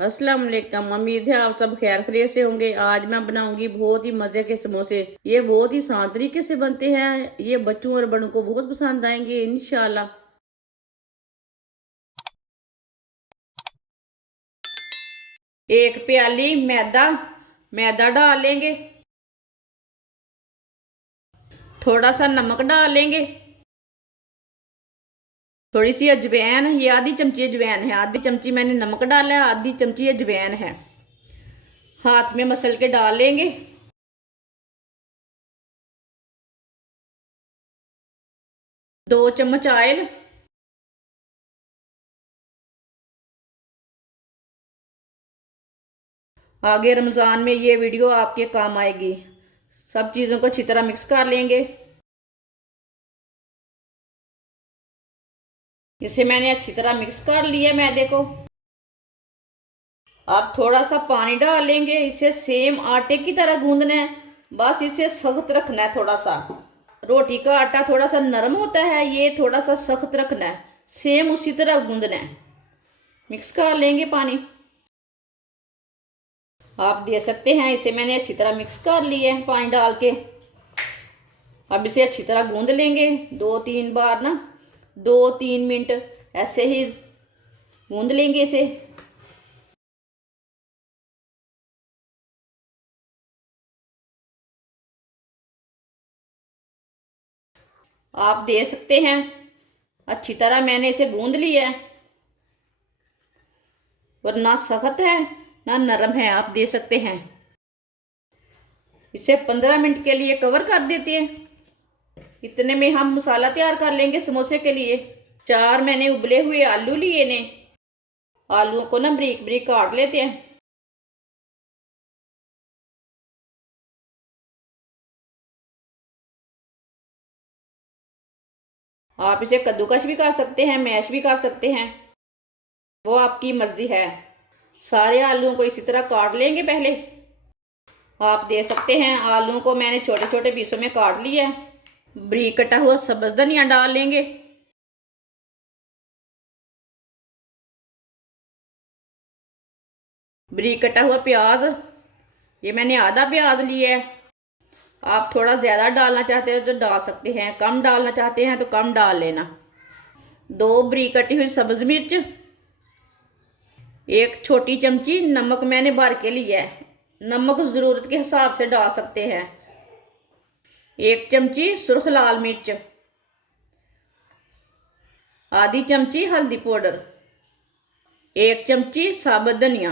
अस्सलाम वालेकुम। उम्मीद है आप सब खैर खैरियत से होंगे। आज मैं बनाऊंगी बहुत ही मजे के समोसे। ये बहुत ही आसान तरीके से बनते हैं। ये बच्चों और बड़ों को बहुत पसंद आएंगे इंशाल्लाह। एक प्याली मैदा मैदा डाल लेंगे। थोड़ा सा नमक डाल लेंगे। थोड़ी सी अजवैन, ये आधी चमची अजवैन है। आधी चमची मैंने नमक डाला है, आधी चमची अजवैन है। हाथ में मसल के डाल लेंगे। 2 चम्मच ऑयल। आगे रमज़ान में ये वीडियो आपके काम आएगी। सब चीज़ों को अच्छी तरह मिक्स कर लेंगे। इसे मैंने अच्छी तरह मिक्स कर लिया मैदे को। आप थोड़ा सा पानी डाल लेंगे। इसे सेम आटे की तरह गूंदना है, बस इसे सख्त रखना है। थोड़ा सा रोटी का आटा थोड़ा सा नरम होता है, ये थोड़ा सा सख्त रखना है। सेम उसी तरह गूंदना है। मिक्स कर लेंगे पानी। आप दे सकते हैं। इसे मैंने अच्छी तरह मिक्स कर लिया है पानी डाल के। अब इसे अच्छी तरह गूंद लेंगे 2-3 बार ना, 2-3 मिनट ऐसे ही गूंद लेंगे इसे। आप दे सकते हैं। अच्छी तरह मैंने इसे गूंद लिया है, और ना सख्त है ना नरम है। आप दे सकते हैं। इसे 15 मिनट के लिए कवर कर देते हैं। इतने में हम मसाला तैयार कर लेंगे समोसे के लिए। 4 मैंने उबले हुए आलू लिए ने। आलूओं को ना बारीक बारीक काट लेते हैं। आप इसे कद्दूकश भी कर सकते हैं, मैश भी कर सकते हैं, वो आपकी मर्जी है। सारे आलूओं को इसी तरह काट लेंगे पहले। आप दे सकते हैं। आलूओं को मैंने छोटे छोटे पीसों में काट लिया है। बारीक कटा हुआ सब्ज धनिया डाल लेंगे। बारीक कटा हुआ प्याज, ये मैंने आधा प्याज लिया है। आप थोड़ा ज़्यादा डालना चाहते हो तो डाल सकते हैं, कम डालना चाहते हैं तो कम डाल लेना। 2 बारीक कटी हुई सब्ज मिर्च। एक छोटी चमची नमक मैंने भर के लिया है। नमक ज़रूरत के हिसाब से डाल सकते हैं। 1 चमची सुर्ख लाल मिर्च। आधी चमची हल्दी पाउडर। 1 चमची साबुत धनिया।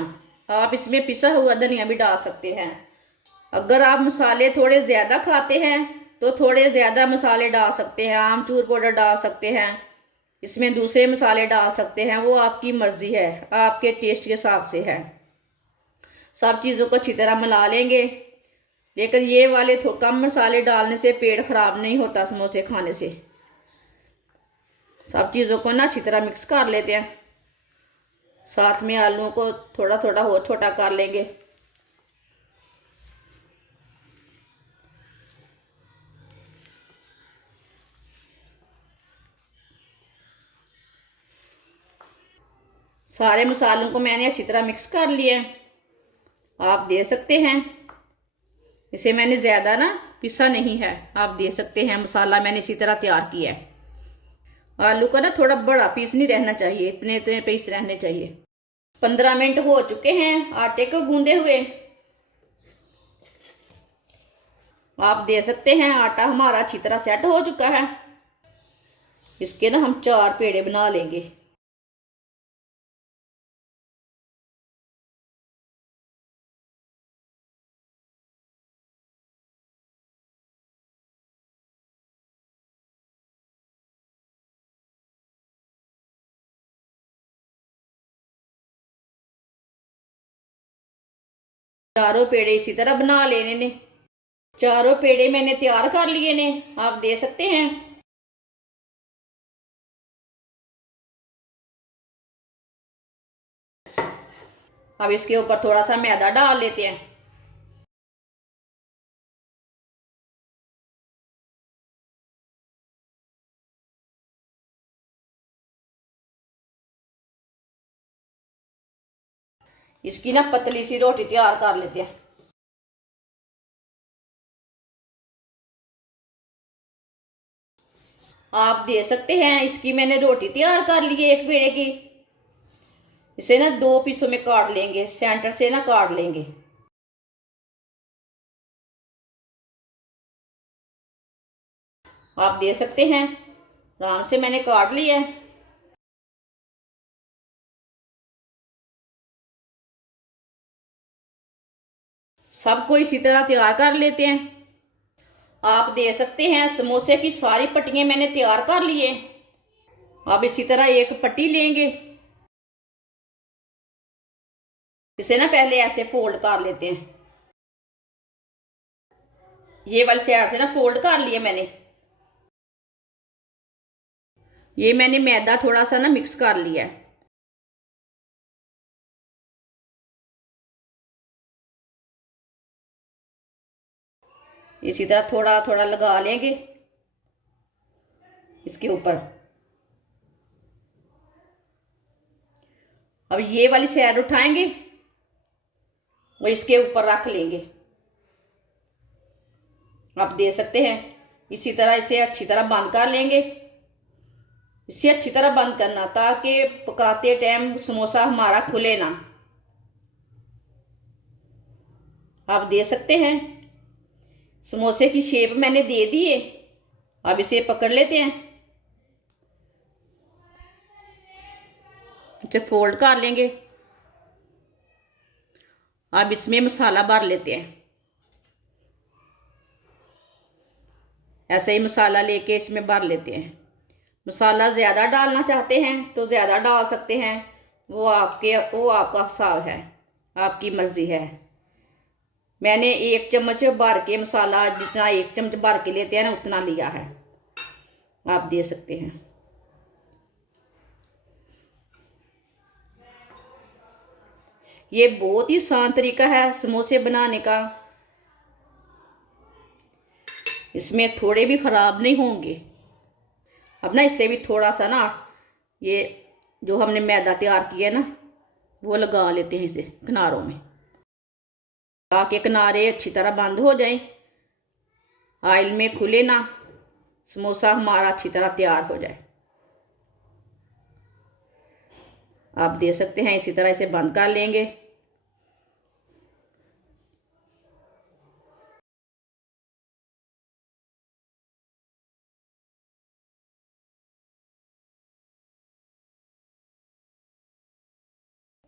आप इसमें पिसा हुआ धनिया भी डाल सकते हैं। अगर आप मसाले थोड़े ज़्यादा खाते हैं तो थोड़े ज़्यादा मसाले डाल सकते हैं। आमचूर पाउडर डाल सकते हैं, इसमें दूसरे मसाले डाल सकते हैं, वो आपकी मर्ज़ी है, आपके टेस्ट के हिसाब से है। सब चीज़ों को अच्छी तरह मिला लेंगे। लेकिन ये वाले कम मसाले डालने से पेट ख़राब नहीं होता समोसे खाने से। सब चीज़ों को ना अच्छी तरह मिक्स कर लेते हैं। साथ में आलूओं को थोड़ा थोड़ा और छोटा कर लेंगे। सारे मसालों को मैंने अच्छी तरह मिक्स कर लिया है। आप दे सकते हैं। इसे मैंने ज़्यादा ना पिसा नहीं है, आप दे सकते हैं। मसाला मैंने इसी तरह तैयार किया है। आलू का ना थोड़ा बड़ा पीस नहीं रहना चाहिए, इतने इतने पीस रहने चाहिए। 15 मिनट हो चुके हैं आटे को गूंदे हुए। आप दे सकते हैं। आटा हमारा अच्छी तरह सेट हो चुका है। इसके ना हम 4 पेड़े बना लेंगे। चारों पेड़े इसी तरह बना लेने ने। चारों पेड़े मैंने तैयार कर लिए ने, आप दे सकते हैं। अब इसके ऊपर थोड़ा सा मैदा डाल लेते हैं। इसकी ना पतली सी रोटी तैयार कर लेते हैं। आप दे सकते हैं, इसकी मैंने रोटी तैयार कर ली है एक पेड़े की। इसे ना 2 पीसों में काट लेंगे, सेंटर से ना काट लेंगे। आप दे सकते हैं, आराम से मैंने काट लिया है। सबको इसी तरह तैयार कर लेते हैं। आप दे सकते हैं, समोसे की सारी पट्टियां मैंने तैयार कर ली है। अब इसी तरह एक पट्टी लेंगे, इसे ना पहले ऐसे फोल्ड कर लेते हैं। ये वाली साइड से ना फोल्ड कर लिया मैंने। ये मैंने मैदा थोड़ा सा ना मिक्स कर लिया है। इसी तरह थोड़ा थोड़ा लगा लेंगे इसके ऊपर। अब ये वाली साइड उठाएंगे और इसके ऊपर रख लेंगे। आप दे सकते हैं, इसी तरह इसे अच्छी तरह बंद कर लेंगे। इसे अच्छी तरह बंद करना ताकि पकाते टाइम समोसा हमारा खुले ना। आप दे सकते हैं, समोसे की शेप मैंने दे दी है। अब इसे पकड़ लेते हैं, इसे फोल्ड कर लेंगे। अब इसमें मसाला भर लेते हैं। ऐसे ही मसाला लेके इसमें भर लेते हैं। मसाला ज़्यादा डालना चाहते हैं तो ज़्यादा डाल सकते हैं, वो आपका हिसाब है, आपकी मर्ज़ी है। मैंने 1 चम्मच भर के मसाला, जितना 1 चम्मच भर के लेते हैं ना उतना लिया है। आप दे सकते हैं। ये बहुत ही आसान तरीका है समोसे बनाने का। इसमें थोड़े भी ख़राब नहीं होंगे। अब ना इससे भी थोड़ा सा ना, ये जो हमने मैदा तैयार किया है ना, वो लगा लेते हैं इसे किनारों में, ताकि किनारे अच्छी तरह बंद हो जाएं, ऑयल में खुले ना, समोसा हमारा अच्छी तरह तैयार हो जाए। आप दे सकते हैं, इसी तरह इसे बंद कर लेंगे।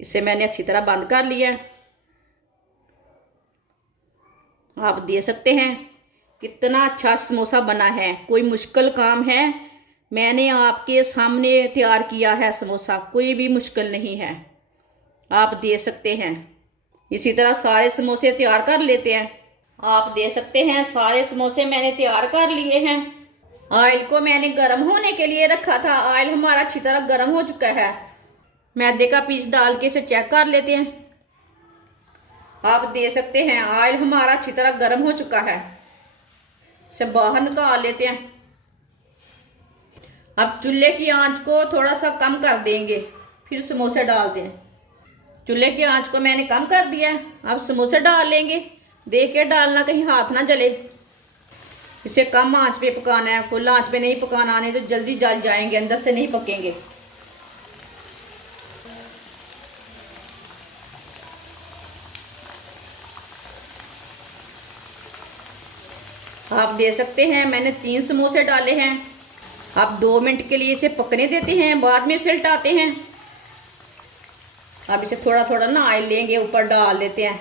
इसे मैंने अच्छी तरह बंद कर लिया। आप दे सकते हैं, कितना अच्छा समोसा बना है। कोई मुश्किल काम है, मैंने आपके सामने तैयार किया है समोसा, कोई भी मुश्किल नहीं है। आप दे सकते हैं, इसी तरह सारे समोसे तैयार कर लेते हैं। आप दे सकते हैं, सारे समोसे मैंने तैयार कर लिए हैं। ऑयल को मैंने गर्म होने के लिए रखा था। ऑयल हमारा अच्छी तरह गर्म हो चुका है। मैदे का पीस डाल के इसे चेक कर लेते हैं। आप दे सकते हैं, ऑयल हमारा अच्छी तरह गर्म हो चुका है। इसे बाहर निकाल लेते हैं। अब चूल्हे की आंच को थोड़ा सा कम कर देंगे, फिर समोसे डाल दें। चूल्हे की आंच को मैंने कम कर दिया है। अब समोसे डाल लेंगे, देख के डालना कहीं हाथ ना जले। इसे कम आंच पे पकाना है, फुल आंच पे नहीं पकाना, नहीं तो जल्दी जल जाएंगे, अंदर से नहीं पकेंगे। आप दे सकते हैं, मैंने 3 समोसे डाले हैं। आप 2 मिनट के लिए इसे पकने देते हैं, बाद में इसे उल्टाते हैं। अब इसे थोड़ा थोड़ा ना ऑयल लेंगे, ऊपर डाल देते हैं।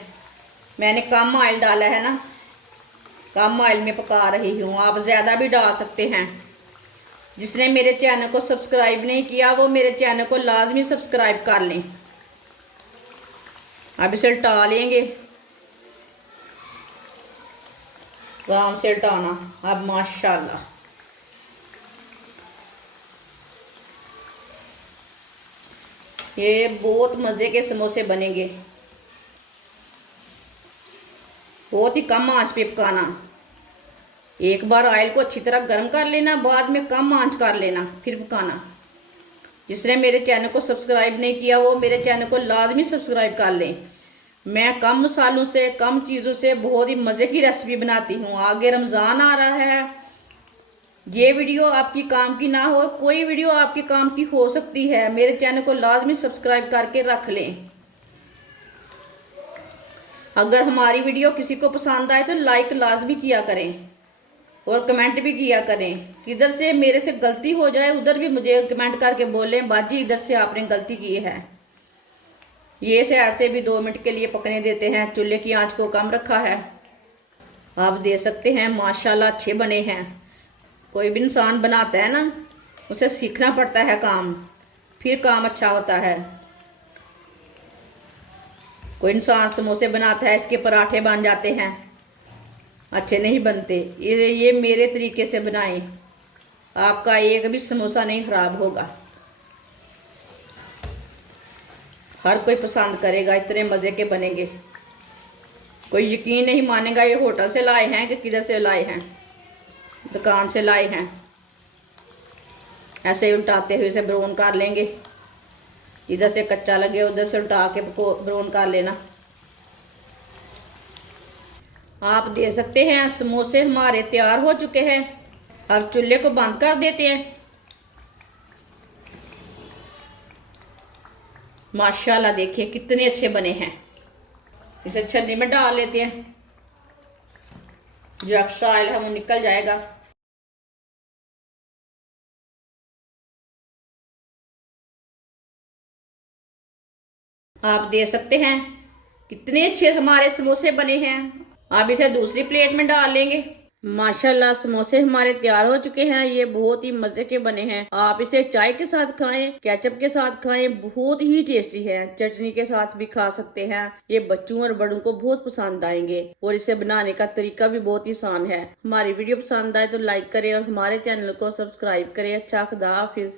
मैंने कम ऑयल डाला है ना, कम ऑयल में पका रही हूँ। आप ज़्यादा भी डाल सकते हैं। जिसने मेरे चैनल को सब्सक्राइब नहीं किया वो मेरे चैनल को लाजमी सब्सक्राइब कर लें। अब इसे उल्टा लेंगे, आराम से उल्टाना। अब माशाल्लाह ये बहुत मज़े के समोसे बनेंगे। बहुत ही कम आंच पे पकाना। एक बार ऑयल को अच्छी तरह गर्म कर लेना, बाद में कम आंच कर लेना, फिर पकाना। जिसने मेरे चैनल को सब्सक्राइब नहीं किया वो मेरे चैनल को लाजमी सब्सक्राइब कर लें। मैं कम मसालों से, कम चीज़ों से बहुत ही मज़े की रेसिपी बनाती हूँ। आगे रमज़ान आ रहा है, ये वीडियो आपकी काम की ना हो, कोई वीडियो आपके काम की हो सकती है। मेरे चैनल को लाजमी सब्सक्राइब करके रख लें। अगर हमारी वीडियो किसी को पसंद आए तो लाइक लाजमी किया करें और कमेंट भी किया करें। किधर से मेरे से गलती हो जाए उधर भी मुझे कमेंट करके बोलें, बाजी इधर से आपने गलती की है। ये साइड से भी 2 मिनट के लिए पकने देते हैं। चूल्हे की आंच को कम रखा है। आप देख सकते हैं माशाल्लाह अच्छे बने हैं। कोई भी इंसान बनाता है ना, उसे सीखना पड़ता है काम, फिर काम अच्छा होता है। कोई इंसान समोसे बनाता है, इसके पराठे बन जाते हैं, अच्छे नहीं बनते। ये मेरे तरीके से बनाएं, आपका एक भी समोसा नहीं खराब होगा। हर कोई पसंद करेगा, इतने मज़े के बनेंगे। कोई यकीन नहीं मानेगा ये होटल से लाए हैं कि किधर से लाए हैं, दुकान से लाए हैं। ऐसे उल्टाते हुए इसे ब्राउन कर लेंगे। इधर से कच्चा लगे उधर से उल्टा के ब्राउन कर लेना। आप देख सकते हैं समोसे हमारे तैयार हो चुके हैं। अब चूल्हे को बंद कर देते हैं। माशाल्लाह देखिए कितने अच्छे बने हैं। इसे छन्नी में डाल लेते हैं, जो एक्स्ट्रा ऑयल है वो निकल जाएगा। आप देख सकते हैं कितने अच्छे हमारे समोसे बने हैं। अब इसे दूसरी प्लेट में डाल लेंगे। माशाल्लाह समोसे हमारे तैयार हो चुके हैं। ये बहुत ही मजे के बने हैं। आप इसे चाय के साथ खाएं, केचप के साथ खाएं, बहुत ही टेस्टी है। चटनी के साथ भी खा सकते हैं। ये बच्चों और बड़ों को बहुत पसंद आएंगे और इसे बनाने का तरीका भी बहुत ही आसान है। हमारी वीडियो पसंद आए तो लाइक करें और हमारे चैनल को सब्सक्राइब करें। अच्छा, खुदा हाफिज।